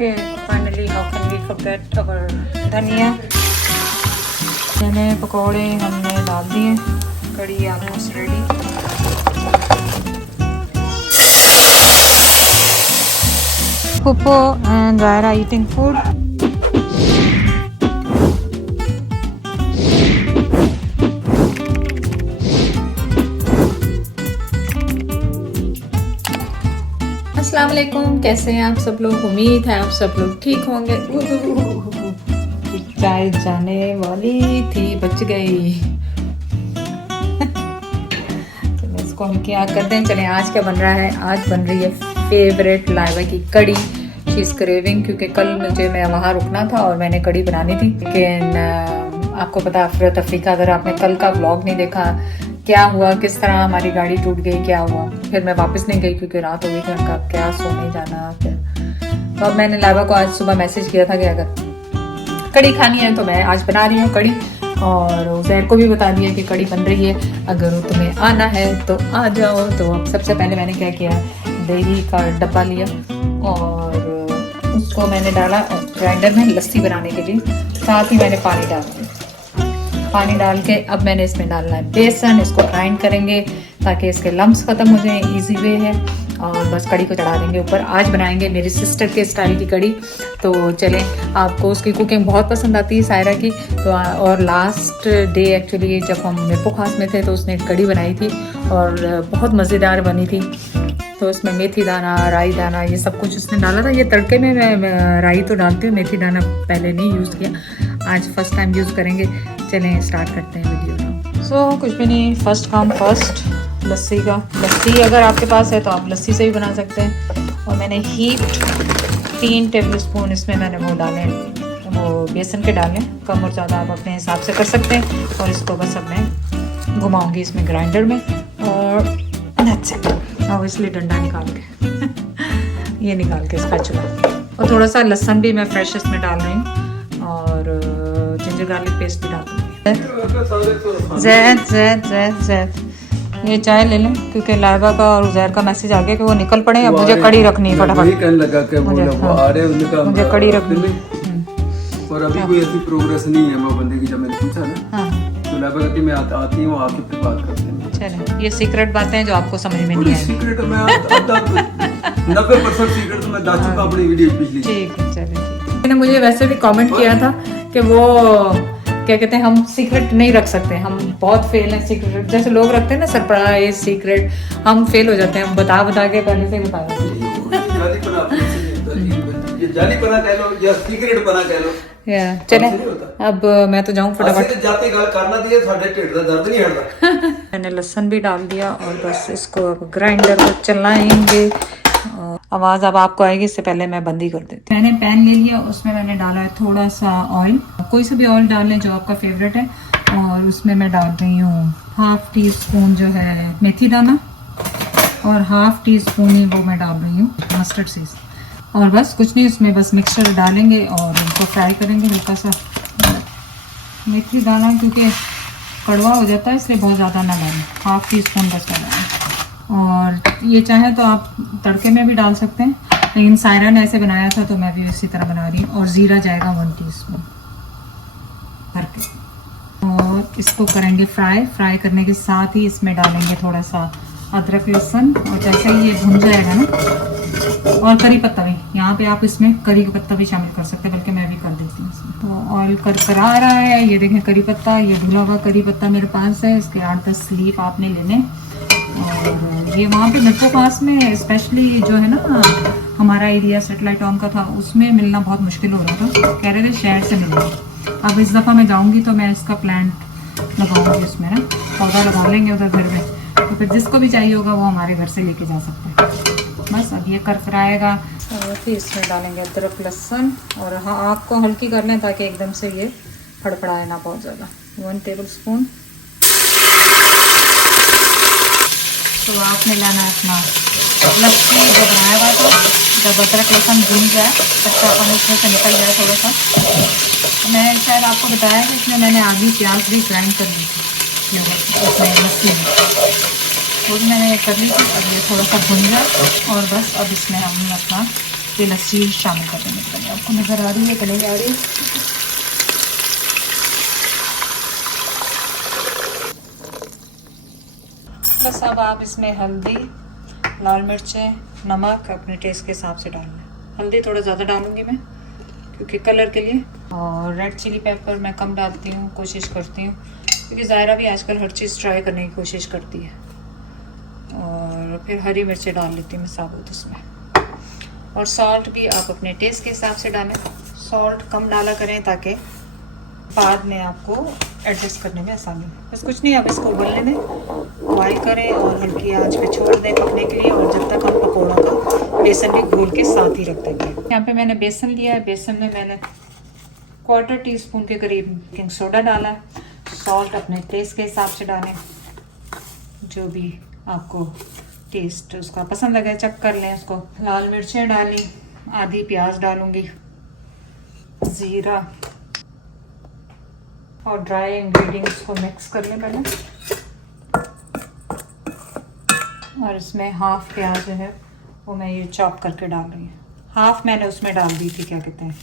Okay, finally, how can we forget our धनिया। चने पकौड़े हमने डाल दिए, कड़ी almost ready. Pupo and Zaira eating food. अस्सलाम वालेकुम, कैसे हैं आप सब लोग। उम्मीद है आप सब लोग ठीक होंगे। चाय जाने वाली थी, बच गई। चलो इसको हम क्या करते हैं। चले आज क्या बन रहा है। आज बन रही है फेवरेट लाइबा की कड़ी। शी इज क्रेविंग, क्योंकि कल मैं वहाँ रुकना था और मैंने कड़ी बनानी थी, लेकिन आपको पता अफरा तफरी का, अगर आपने कल का व्लॉग नहीं देखा क्या हुआ, किस तरह हमारी गाड़ी टूट गई, क्या हुआ, फिर मैं वापस नहीं गई क्योंकि रात हो गई थी। उनका क्या सोने जाना। फिर तो अब मैंने लाइबा को आज सुबह मैसेज किया था कि अगर कड़ी खानी है तो मैं आज बना रही हूँ कड़ी, और उज़ैर को भी बता दिया कि कड़ी बन रही है, अगर तुम्हें आना है तो आ जाओ। तो अब सबसे पहले मैंने क्या किया, दही का डब्बा लिया और उसको मैंने डाला ग्राइंडर में लस्सी बनाने के लिए। साथ ही मैंने पानी डाल दिया। पानी डाल के अब मैंने इसमें डालना है बेसन। इसको ग्राइंड करेंगे ताकि इसके लम्स ख़त्म हो जाएं। इजी वे है, और बस कड़ी को चढ़ा देंगे ऊपर। आज बनाएंगे मेरी सिस्टर के स्टाइल की कड़ी। तो चलें, आपको उसकी कुकिंग बहुत पसंद आती है सायरा की। तो और लास्ट डे एक्चुअली जब हम मिरपो खास में थे तो उसने कड़ी बनाई थी और बहुत मज़ेदार बनी थी। तो उसमें मेथी दाना, राई दाना, ये सब कुछ उसने डाला था। ये तड़के में मैं राई तो डालती हूँ, मेथी दाना पहले नहीं यूज़ किया, आज फर्स्ट टाइम यूज़ करेंगे। चलें स्टार्ट करते हैं वीडियो। सो कुछ भी नहीं, फर्स्ट काम फर्स्ट, लस्सी का। लस्सी अगर आपके पास है तो आप लस्सी से भी बना सकते हैं। और मैंने हीप्ड 3 टेबलस्पून इसमें मैंने वो डाले, वो बेसन के डालें। कम और ज़्यादा आप अपने हिसाब से कर सकते हैं। और इसको बस अब मैं घुमाऊँगी इसमें ग्राइंडर में, और that's it। ऑब्वियसली डंडा निकाल के ये निकाल के स्पैचुला। और थोड़ा सा लहसुन भी मैं फ्रेश इसमें डाल रही हूँ, और जिंजर गार्लिक पेस्ट भी डाल दूँगी। जैद ये चाय ले लें, क्योंकि लाइबा का और उज़ैर का मैसेज आ गया कि वो निकल पड़े। अब मुझे कड़ी रखनी है फटाफट। मुझे कड़ी रखनी है, और अभी कोई ऐसी प्रोग्रेस नहीं है। वो बंदे की जब मैंने पूछा ना, तो लाइबा कहती मैं आती हूँ, आके फिर बात करते हैं। चलें, ये सीक्रेट बातें हैं जो आपको समझ में नहीं आई। सीक्रेट मैं 90% सीक्रेट तो मैं बता चुका अपनी वीडियो पिछली। ठीक है, चलें ठीक। मैंने मुझे वैसे भी कमेंट किया था कि वो क्या कहते हैं, हम सीक्रेट नहीं रख सकते, हम बहुत फेल हैं सीक्रेट। जैसे लोग रखते हैं ना सरप्राइज सीक्रेट, हम फेल हो जाते हैं। हम बता के पहले से ही बता देते हैं। चले अब मैं तो जाऊँ फटाफट। मैंने लहसुन भी डाल दिया और बस इसको ग्राइंडर को चलाएंगे। आवाज़ अब आपको आएगी, इससे पहले मैं बंद ही कर देती हूँ। मैंने पैन ले लिया, उसमें मैंने डाला है थोड़ा सा ऑयल। कोई सा भी ऑयल डाल लें जो आपका फेवरेट है। और उसमें मैं डाल रही हूँ 1/2 टीस्पून जो है मेथी दाना, और 1/2 टीस्पून ही वो मैं डाल रही हूँ मस्टर्ड सीड्स। और बस कुछ नहीं, उसमें बस मिक्सचर डालेंगे और उनको फ्राई करेंगे हल्का सा। मेथी दाना क्योंकि कड़वा हो जाता है, इसलिए बहुत ज़्यादा ना डालें, 1/2 टीस्पून बस डालें। और ये चाहे तो आप तड़के में भी डाल सकते हैं, लेकिन सायरा ने ऐसे बनाया था तो मैं भी इसी तरह बना रही हूँ। और ज़ीरा जाएगा 1 टीस्पून भर के। और इसको करेंगे फ्राई करने के साथ ही इसमें डालेंगे थोड़ा सा अदरक लहसुन। और जैसे ही ये भुन जाएगा ना, और करी पत्ता भी, यहाँ पे आप इसमें करी का पत्ता भी शामिल कर सकते हैं, बल्कि मैं भी कर देती हूँ इसमें। तो ऑयल करकरा रहा है, ये देखें करी पत्ता, ये धुला हुआ करी पत्ता मेरे पास है। इसके 8-10 लीफ आपने लेने। और ये वहाँ पे मिरपो पास में स्पेशली जो है ना हमारा एरिया सेटेलाइट टाउन का था, उसमें मिलना बहुत मुश्किल हो रहा था। कह रहे थे शहर से मिलेगा। अब इस दफ़ा मैं जाऊँगी तो मैं इसका प्लांट लगाऊँगी, उसमें ना पौधा लगा लेंगे उधर घर में। तो फिर जिसको भी चाहिए होगा वो हमारे घर से लेके जा सकते हैं। बस अब ये करकराएगा और फिर इसमें डालेंगे अदरक लहसुन। और हाँ, आग को हल्की कर लें ताकि एकदम से ये फड़फड़ाए ना बहुत ज़्यादा। 1 टेबलस्पून। तो आपने लाना है अपना लस्सी जो बनाया हुआ था। जब अदरक लहसुन भून जाए, कच्चापन उसमें से निकल जाए थोड़ा सा। मैं शायद आपको बताया कि इसमें मैंने आधी प्याज भी ग्राइंड कर ली थी उसमें लस्सी में, वो भी मैंने कर ली थी। अब ये थोड़ा सा भुन जाए और बस अब इसमें हम अपना ये लस्सी शामिल कर देंगे। आपको नज़र आ रही है कि नहीं आ रही? बस अब आप इसमें हल्दी, लाल मिर्चें, नमक अपने टेस्ट के हिसाब से डालना। हल्दी थोड़ा ज़्यादा डालूंगी मैं क्योंकि कलर के लिए, और रेड चिली पेपर मैं कम डालती हूँ, कोशिश करती हूँ क्योंकि ज़ायरा भी आजकल हर चीज़ ट्राई करने की कोशिश करती है। और फिर हरी मिर्चें डाल लेती हूँ मैं साबुत इसमें। और सॉल्ट भी आप अपने टेस्ट के हिसाब से डालें, सॉल्ट कम डाला करें ताकि बाद में आपको एडजस्ट करने में आसानी हो। बस कुछ नहीं, अब इसको उबलने दें, बॉयल करें और हल्की आंच पे छोड़ दें पकने के लिए। और जब तक हम पकौड़ों का बेसन भी घोल के साथ ही रख देंगे। यहाँ पे मैंने बेसन लिया है, बेसन में मैंने 1/4 टीस्पून के करीब बेकिंग सोडा डाला है। सॉल्ट अपने टेस्ट के हिसाब से डालें, जो भी आपको टेस्ट उसका पसंद लगे चेक कर लें उसको। लाल मिर्चें डाली, आधी प्याज डालूंगी, ज़ीरा और ड्राई इंग्रेडिएंट्स को मिक्स कर लें पहले। और इसमें हाफ प्याज जो है वो मैं ये चॉप करके डाल रही हूँ। हाफ मैंने उसमें डाल दी थी, क्या कहते हैं।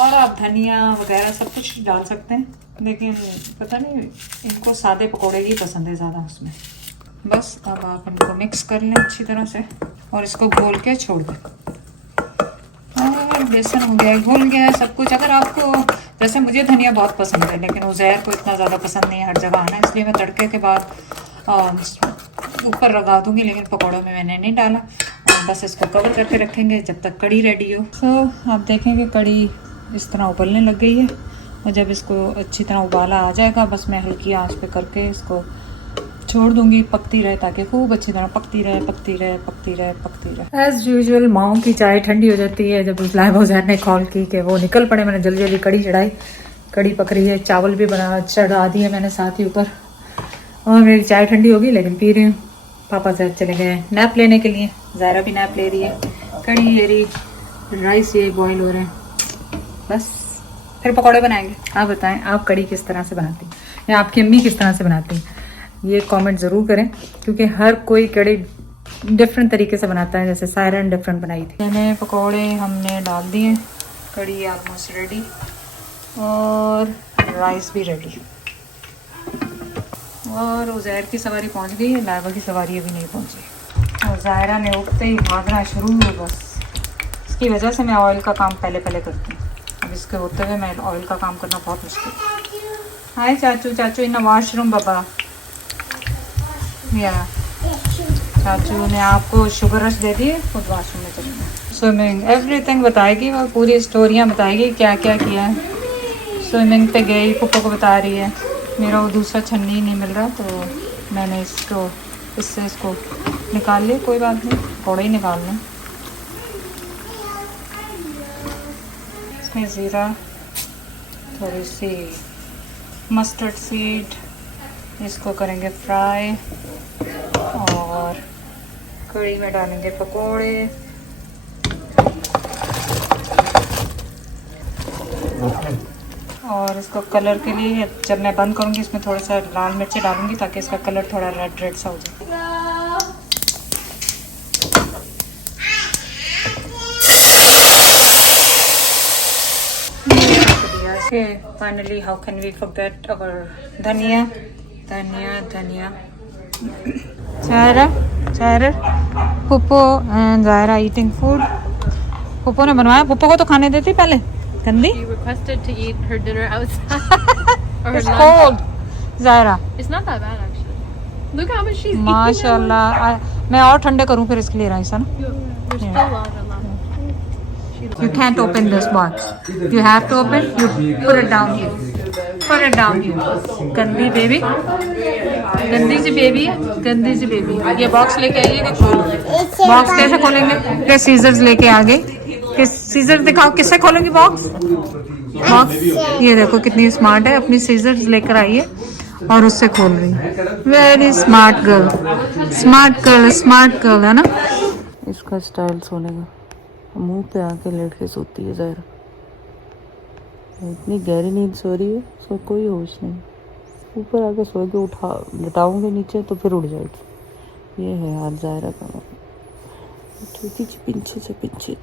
और आप धनिया वगैरह सब कुछ डाल सकते हैं, लेकिन पता नहीं इनको सादे पकोड़े ही पसंद है ज़्यादा उसमें। बस अब आप इनको मिक्स कर लें अच्छी तरह से और इसको घोल के छोड़ दें। और बेसन हो गया, घुल गया है सब कुछ। अगर आपको, जैसे मुझे धनिया बहुत पसंद है लेकिन उज़ैर को इतना ज़्यादा पसंद नहीं है हर जगह आना, इसलिए मैं तड़के के बाद ऊपर लगा दूंगी, लेकिन पकौड़ों में मैंने नहीं डाला। और बस इसको कवर करके रखेंगे जब तक कड़ी रेडी हो। तो आप देखेंगे कड़ी इस तरह उबलने लग गई है, और जब इसको अच्छी तरह उबाला आ जाएगा, बस मैं हल्की आंच पे करके इसको छोड़ दूंगी, पकती रहे ताकि खूब अच्छी तरह पकती रहे, पकती रहे, पकती रहे, पकती रहे। एज यूजुअल माओ की चाय ठंडी हो जाती है जब लाइव उज़ैर ने कॉल की कि वो निकल पड़े। मैंने जल्दी जल्दी कड़ी चढ़ाई, कड़ी पक रही है, चावल भी बना चढ़ा दिए मैंने साथ ही ऊपर। और मेरी चाय ठंडी होगी लेकिन पी रही हूँ। पापा साहब चले गए नैप लेने के लिए, ज़ायरा भी नैप ले रही है, कड़ी ये रही, राइस ये बॉयल हो रहे हैं। बस फिर पकौड़े बनाएंगे। आप बताएं आप कड़ी किस तरह से बनाती हैं या आपकी अम्मी किस तरह से बनाती हैं, ये कमेंट ज़रूर करें क्योंकि हर कोई कड़ी डिफरेंट तरीके से बनाता है। जैसे सायरन डिफरेंट बनाई थी। मैंने पकौड़े हमने डाल दिए, कड़ी ऑलमोस्ट रेडी और राइस भी रेडी। और उज़ैर की सवारी पहुंच गई है, लाइबा की सवारी अभी नहीं पहुंची। और ज़ायरा ने उठते ही भागना शुरू हुआ। बस इसकी वजह से मैं ऑयल का काम पहले करती हूँ। अब इसके होते हुए मैं ऑयल का काम करना बहुत मुश्किल। हाय चाचू, चाचू इन वॉशरूम बाबा। या चाचू ने आपको शुगर रश दे दी, खुद वॉशरूम में चली गई। स्विमिंग एवरीथिंग बताएगी, वो पूरी स्टोरियाँ बताएगी क्या क्या किया है। स्विमिंग पे गई, पप्पा को बता रही है मेरा वो दूसरा छन्नी नहीं मिल रहा, तो मैंने इससे इसको निकाल लिया। कोई बात नहीं, थोड़ा ही निकाल लें। इसमें ज़ीरा, थोड़ी सी मस्टर्ड सीड, इसको करेंगे फ्राई। और कड़ी में डालेंगे पकोड़े। और इसको कलर के लिए जब मैं बंद करूँगी इसमें थोड़ा सा लाल मिर्ची डालूंगी ताकि इसका कलर थोड़ा रेड रेड सा हो जाए। Finally how can we forget our Dhaniya, Dhaniya, Dhaniya. Zaira, Puppo and Zaira eating food. Puppo ने बनवाया, पुप्पो को तो खाने देती पहले। गंदी। She requested to eat her dinner outside. Or her It's lunch. cold, Zyra. It's not that bad actually. Look how much she's eating. माशाल्लाह। मैं और ठंडे करूँ फिर इसके लिए राइस, है ना? There's still a lot left. You can't open this box. You have to open. You put it down here. Put it down here. गंदी बेबी, गंदी सी बेबी है, गंदी सी बेबी। ये बॉक्स लेके आइएगा, खोलो। बॉक्स कैसे खोलेंगे? ये सीजर्स लेके आ गए। सीजर दिखाओ, किससे खोलेंगी बॉक्स? ये देखो कितनी स्मार्ट है, अपनी सीजर्स लेकर आई है और उससे खोल रही है। Very smart girl, smart girl, smart girl, है ना? इसका स्टाइल सोने का, मुंह पे आके लेट के सोती है ज़ायरा। इतनी गहरी नींद सो रही है, उसका कोई होश नहीं। ऊपर आके सो के लटाऊंगे नीचे तो फिर उड़ जाएगी। ये है यार ज़ायरा का, छोटी सी पिंची से पिंची।